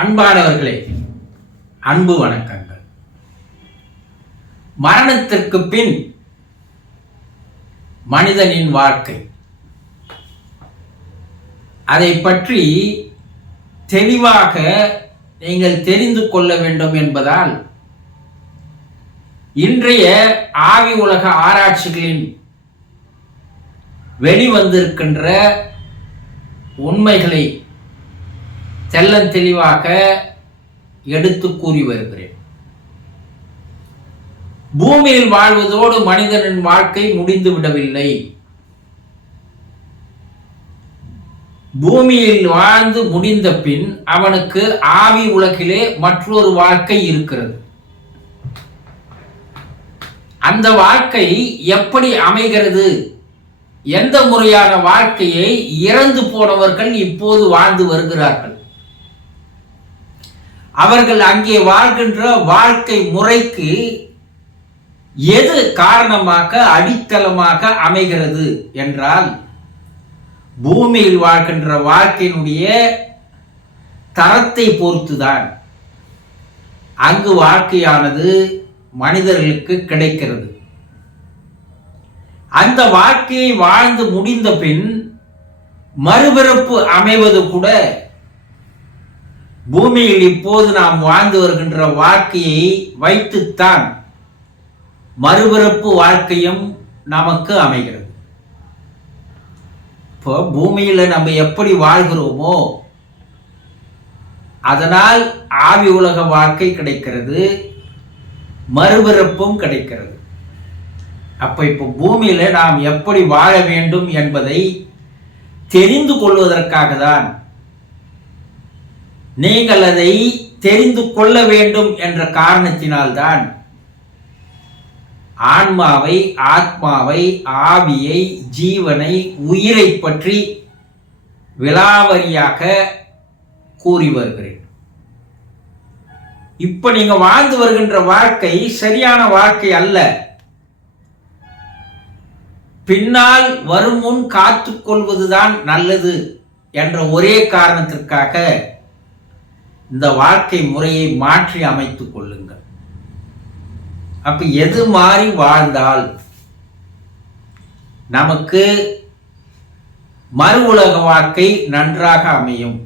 அன்பானவர்களே, அன்பு வணக்கங்கள். மரணத்திற்கு பின் மனிதனின் வாழ்க்கை, அதை பற்றி தெளிவாக நீங்கள் தெரிந்து கொள்ள வேண்டும் என்பதால் இன்றைய ஆவி உலக ஆராய்ச்சிகளின் வெளிவந்திருக்கின்ற உண்மைகளை தெள்ளன் தெளிவாக எடுத்து கூறி வருகிறேன். பூமியில் வாழ்வதோடு மனிதனின் வாழ்க்கை முடிந்து விடவில்லை. பூமியில் வாழ்ந்து முடிந்த பின் அவனுக்கு ஆவி உலகிலே மற்றொரு வாழ்க்கை இருக்கிறது. அந்த வாழ்க்கை எப்படி அமைகிறது? எந்த முறையான வாழ்க்கையை இறந்து போனவர்கள் இப்போது வாழ்ந்து வருகிறார்கள்? அவர்கள் அங்கே வாழ்கின்ற வாழ்க்கை முறைக்கு எது காரணமாக அடித்தளமாக அமைகிறது என்றால், பூமியில் வாழ்கின்ற வாழ்க்கையினுடைய தரத்தை பொறுத்துதான் அங்கு வாழ்க்கையானது மனிதர்களுக்கு கிடைக்கிறது. அந்த வாழ்க்கையை வாழ்ந்து முடிந்த பின் மறுபிறப்பு அமைவது கூட பூமியில் இப்போது நாம் வாழ்ந்து வருகின்ற வாழ்க்கையை வைத்துத்தான் மறுபிறப்பு வாழ்க்கையும் நமக்கு அமைகிறது. இப்போ பூமியில் நம்ம எப்படி வாழ்கிறோமோ அதனால் ஆவி உலக வாழ்க்கை கிடைக்கிறது, மறுபிறப்பும் கிடைக்கிறது. அப்ப இப்போ பூமியில நாம் எப்படி வாழ வேண்டும் என்பதை தெரிந்து கொள்வதற்காக தான், நீங்கள் அதை தெரிந்து கொள்ள வேண்டும் என்ற காரணத்தினால்தான் ஆன்மாவை, ஆத்மாவை, ஆவியை, ஜீவனை, உயிரை பற்றி விலாவரியாக கூறி வருகிறேன். இப்ப நீங்க வாழ்ந்து வருகின்ற வாழ்க்கை சரியான வாழ்க்கை அல்ல. பின்னால் வரும் முன் காத்துக் கொள்வதுதான் நல்லது என்ற ஒரே காரணத்திற்காக இந்த வாழ்க்கை முறையை மாற்றி அமைத்துக் கொள்ளுங்கள். அப்ப எது மாறி வாழ்ந்தால் நமக்கு மறு உலக வாழ்க்கை நன்றாக அமையும்,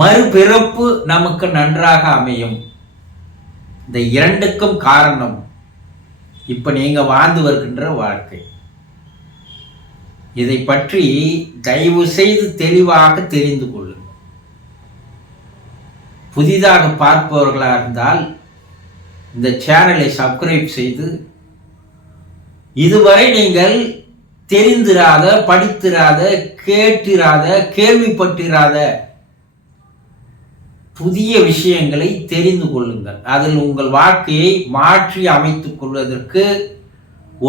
மறுபிறப்பு நமக்கு நன்றாக அமையும்? இந்த இரண்டுக்கும் காரணம் இப்ப நீங்க வாழ்ந்து வருகின்ற வாழ்க்கை. இதை பற்றி தயவு செய்து தெளிவாக தெரிந்து கொள்ளுங்கள். புதிதாக பார்ப்பவர்களாக இருந்தால் இந்த சேனலை சப்ஸ்கிரைப் செய்து, இதுவரை நீங்கள் தெரிந்திராத, படித்திராத, கேட்டிராத, கேள்விப்பட்டிராத புதிய விஷயங்களை தெரிந்து கொள்ளுங்கள். அதில் உங்கள் வாழ்க்கையை மாற்றி அமைத்துக் கொள்வதற்கு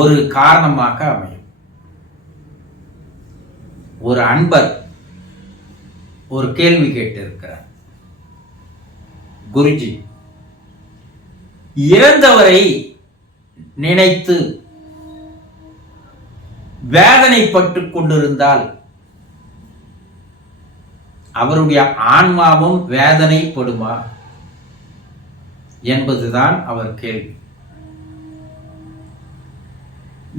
ஒரு காரணமாக அமையும். ஒரு அன்பர் ஒரு கேள்வி கேட்டிருக்கிறார். குருஜி, இறந்தவரை நினைத்து வேதனைப்பட்டு கொண்டிருந்தால் அவருடைய ஆன்மாவும் வேதனைப்படுமா என்பதுதான் அவர் கேள்வி.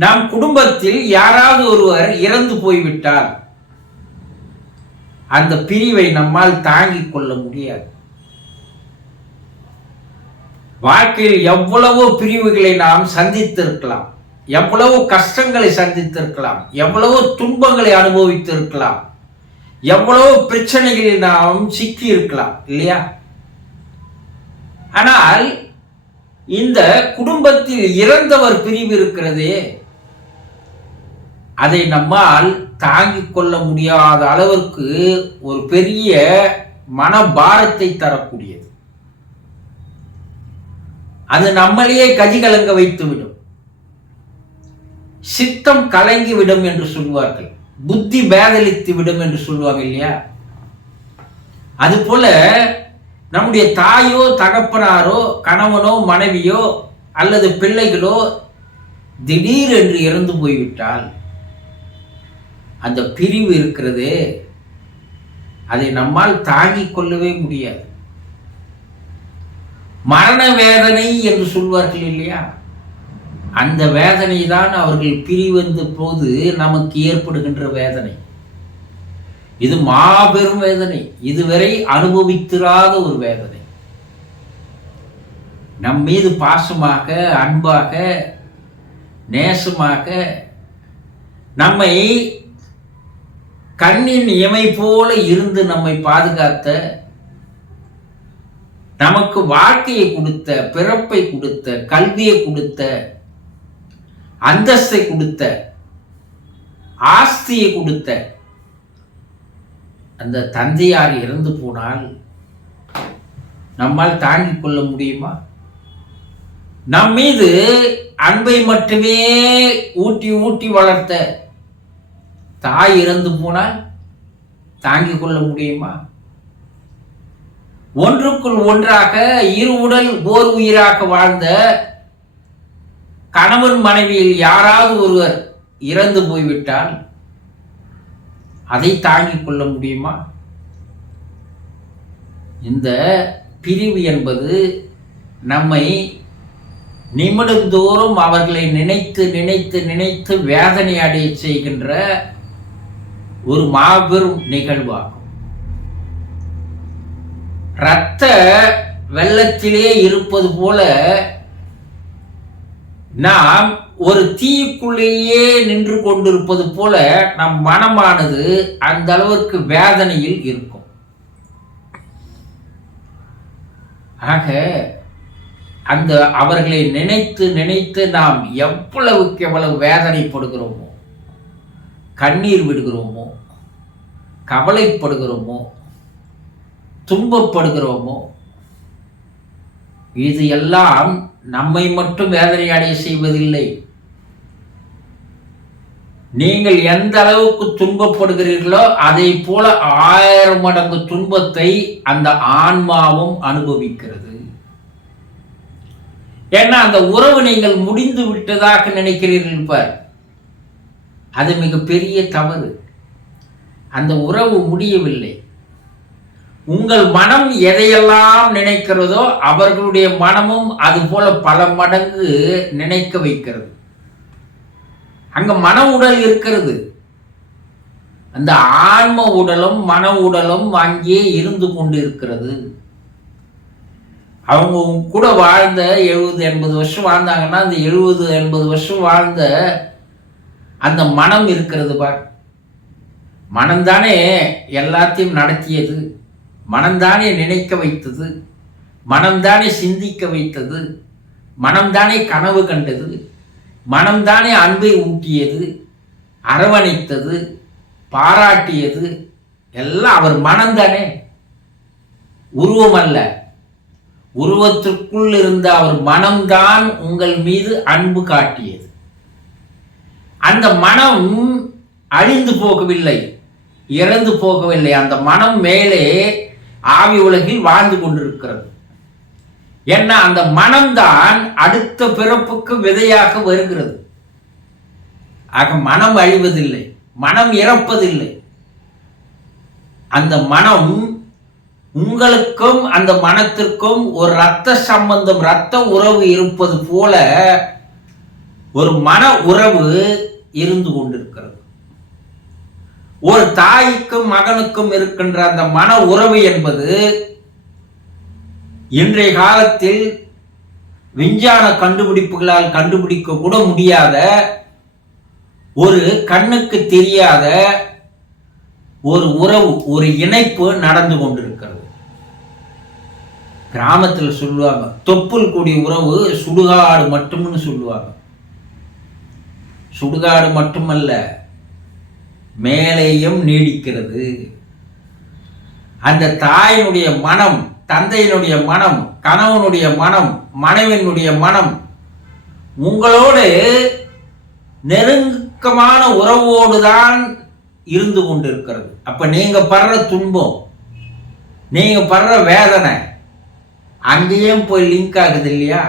நம் குடும்பத்தில் யாராவது ஒருவர் இறந்து போய்விட்டால் அந்த பிரிவை நம்மால் தாங்கிக் கொள்ள முடியாது. வாழ்க்கையில் எவ்வளவோ பிரிவுகளை நாம் சந்தித்திருக்கலாம், எவ்வளவோ கஷ்டங்களை சந்தித்திருக்கலாம், எவ்வளவோ துன்பங்களை அனுபவித்திருக்கலாம், எவ்வளவோ பிரச்சனைகளில் நாம் சிக்கி இருக்கலாம், இல்லையா? ஆனால் இந்த குடும்பத்தில் இறந்தவர் பிரிவு இருக்கிறதே, அதை நம்மால் தாங்கிக் கொள்ள முடியாத அளவிற்கு ஒரு பெரிய மனபாரத்தை தரக்கூடியது. அது நம்மளையே கதிகலங்க வைத்துவிடும், சித்தம் கலங்கி விடும் என்று சொல்வார்கள், புத்தி பேதலித்து விடும் என்று சொல்லுவாங்க, இல்லையா? அதுபோல நம்முடைய தாயோ, தகப்பனாரோ, கணவனோ, மனைவியோ அல்லது பிள்ளைகளோ திடீரென்று இறந்து போய்விட்டால் அந்த பிரிவு இருக்கிறதே அதை நம்மால் தாங்கிக் கொள்ளவே முடியாது. மரண வேதனை என்று சொல்வார்கள் இல்லையா, அந்த வேதனை தான் அவர்கள் பிரிவந்த போது நமக்கு ஏற்படுகின்ற வேதனை. இது மாபெரும் வேதனை, இதுவரை அனுபவித்திராத ஒரு வேதனை. நம் மீது பாசமாக, அன்பாக, நேசமாக நம்மை கண்ணின் இமை போல இருந்து நம்மை பாதுகாத்த, நமக்கு வாழ்க்கையை கொடுத்த, பிறப்பை கொடுத்த, கல்வியை கொடுத்த, அந்தஸ்தை கொடுத்த, ஆஸ்தியை கொடுத்த அந்த தந்தையார் இறந்து போனால் நம்மால் தாங்கிக் கொள்ள முடியுமா? நம் மீது அன்பை மட்டுமே ஊட்டி ஊட்டி வளர்த்த தாய் இறந்து போனால் தாங்கிக் கொள்ள முடியுமா? ஒன்றுக்குள் ஒன்றாக இரு உடல் ஓர் உயிராக வாழ்ந்த கணவன் மனைவியில் யாராவது ஒருவர் இறந்து போய்விட்டால் அதை தாங்கிக் கொள்ள முடியுமா? இந்த பிரிவு என்பது நம்மை நிமிடந்தோறும் அவர்களை நினைத்து நினைத்து நினைத்து வேதனை அடைய செய்கின்ற ஒரு மாபெரும் நிகழ்வாகும். இரத்த வெள்ளத்திலே இருப்பது போல நாம் ஒரு தீக்குள்ளேயே நின்று கொண்டிருப்பது போல நம் மனமானது அந்த அளவிற்கு வேதனையில் இருக்கும். ஆக அந்த அவர்களை நினைத்து நினைத்து நாம் எவ்வளவுக்கு எவ்வளவு வேதனைப்படுகிறோமோ, கண்ணீர் விடுகிறோமோ, கவலைப்படுகிறோமோ, துன்பப்படுகிறோமோ, இது எல்லாம் நம்மை மட்டும் வேதனை அடைய செய்வதில்லை. நீங்கள் எந்த அளவுக்கு துன்பப்படுகிறீர்களோ அதை போல 1000 மடங்கு துன்பத்தை அந்த ஆன்மாவும் அனுபவிக்கிறது. ஏன்னா அந்த உறவு நீங்கள் முடிந்து விட்டதாக நினைக்கிறீர்கள் பார், அது மிகப்பெரிய தவறு. அந்த உறவு முடியவில்லை. உங்கள் மனம் எதையெல்லாம் நினைக்கிறதோ அவர்களுடைய மனமும் அது போல பல மடங்கு நினைக்க வைக்கிறது. அங்க மன உடல் இருக்கிறது. அந்த ஆன்ம உடலும் மன உடலும் அங்கே இருந்து கொண்டு இருக்கிறது. அவங்க கூட வாழ்ந்த 70-80 வருஷம் வாழ்ந்தாங்கன்னா அந்த 70-80 வருஷம் வாழ்ந்த அந்த மனம் இருக்கிறது பார். மனம்தானே எல்லாத்தையும் நடத்தியது, மனம்தானே நினைக்க வைத்தது, மனம்தானே சிந்திக்க வைத்தது, மனம்தானே கனவு கண்டது, மனம்தானே அன்பை ஊட்டியது, அரவணைத்தது, பாராட்டியது. எல்லாம் அவர் மனம்தானே, உருவம் அல்ல. உருவத்திற்குள் இருந்த அவர் மனம்தான் உங்கள் மீது அன்பு காட்டியது. அந்த மனம் அழிந்து போகவில்லை, இறந்து போகவில்லை. அந்த மனம் மேலே ஆவி உலகில் வாழ்ந்து கொண்டிருக்கிறது. ஏன்னா அந்த மனம்தான் அடுத்த பிறப்புக்கு விதையாக வருகிறது. ஆக மனம் அழிவதில்லை, மனம் இறப்பதில்லை. அந்த மனம் உங்களுக்கும் அந்த மனத்திற்கும் ஒரு இரத்த சம்பந்தம், இரத்த உறவு இருப்பது போல ஒரு மன உறவு இருந்து கொண்டிருக்கிறது. ஒரு தாய்க்கும் மகனுக்கும் இருக்கின்ற அந்த மன உறவு என்பது இன்றைய காலத்தில் விஞ்ஞான கண்டுபிடிப்புகளால் கண்டுபிடிக்க கூட முடியாத, ஒரு கண்ணுக்கு தெரியாத ஒரு உறவு, ஒரு இணைப்பு நடந்து கொண்டிருக்கிறது. கிராமத்தில் சொல்லுவாங்க, தொப்புள் கூடிய உறவு சுடுகாடு மட்டும்னு சொல்லுவாங்க. சுடுகாடு மட்டுமல்ல, மேலேயும் நீடிக்கிறது. அந்த தாயினுடைய மனம், தந்தையினுடைய மனம், கணவனுடைய மனம், மனைவியினுடைய மனம் உங்களோடு நெருக்கமான உறவோடுதான் இருந்து கொண்டிருக்கிறது. அப்ப நீங்க படுற துன்பம், நீங்க படுற வேதனை அங்கேயும் போய் லிங்க் ஆகுது இல்லையா?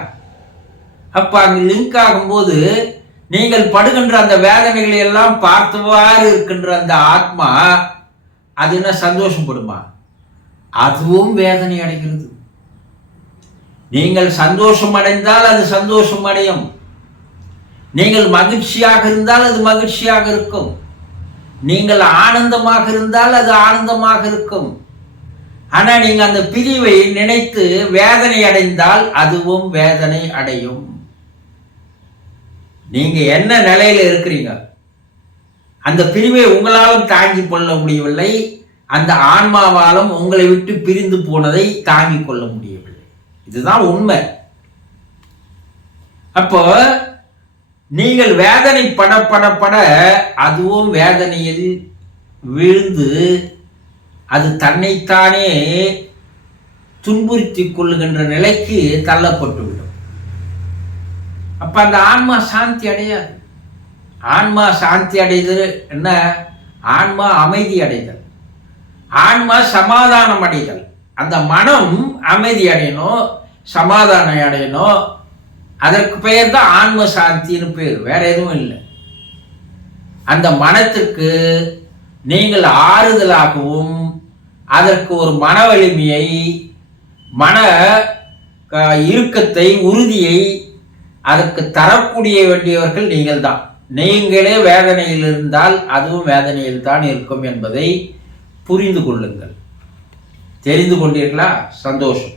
அப்ப அங்க லிங்க் ஆகும்போது நீங்கள் படுகின்ற அந்த வேதனைகளை எல்லாம் பார்த்தவாறு இருக்கின்ற அந்த ஆத்மா அது என்ன சந்தோஷப்படுமா? அதுவும் வேதனை அடைகிறது. நீங்கள் சந்தோஷம் அடைந்தால் அது சந்தோஷம் அடையும். நீங்கள் மகிழ்ச்சியாக இருந்தால் அது மகிழ்ச்சியாக இருக்கும். நீங்கள் ஆனந்தமாக இருந்தால் அது ஆனந்தமாக இருக்கும். ஆனா நீங்க அந்த பிரிவை நினைத்து வேதனை அடைந்தால் அதுவும் வேதனை அடையும். நீங்க என்ன நிலையில இருக்கிறீங்க? அந்த பிரிவை உங்களாலும் தாங்கிக் கொள்ள முடியவில்லை. அந்த ஆன்மாவாலும் உங்களை விட்டு பிரிந்து போனதை தாங்கிக் கொள்ள முடியவில்லை. இதுதான் உண்மை. அப்போ நீங்கள் வேதனை பட அதுவும் வேதனையில் விழுந்து அது தன்னைத்தானே துன்புறுத்தி கொள்ளுகின்ற நிலைக்கு தள்ளப்பட்டுவிடும். அப்ப அந்த ஆன்மா சாந்தி அடையாது. ஆன்மா சாந்தி அடைதல் என்ன? ஆன்மா அமைதி அடைதல், ஆன்மா சமாதானம் அடைதல். அந்த மனம் அமைதி அடையணும், சமாதானம் அடையணும். அதற்கு பெயர் தான் ஆன்ம சாந்தின்னு பேர், வேற எதுவும் இல்லை. அந்த மனத்திற்கு நீங்கள் ஆறுதலாகவும் அதற்கு ஒரு மன வலிமையை, மன இறுக்கத்தை, உறுதியை அதற்கு தரக்கூடிய வேண்டியவர்கள் நீங்கள் தான். நீங்களே வேதனையில் இருந்தால் அதுவும் வேதனையில் தான் இருக்கும் என்பதை புரிந்து கொள்ளுங்கள். தெரிந்து கொண்டீர்களா? சந்தோஷம்.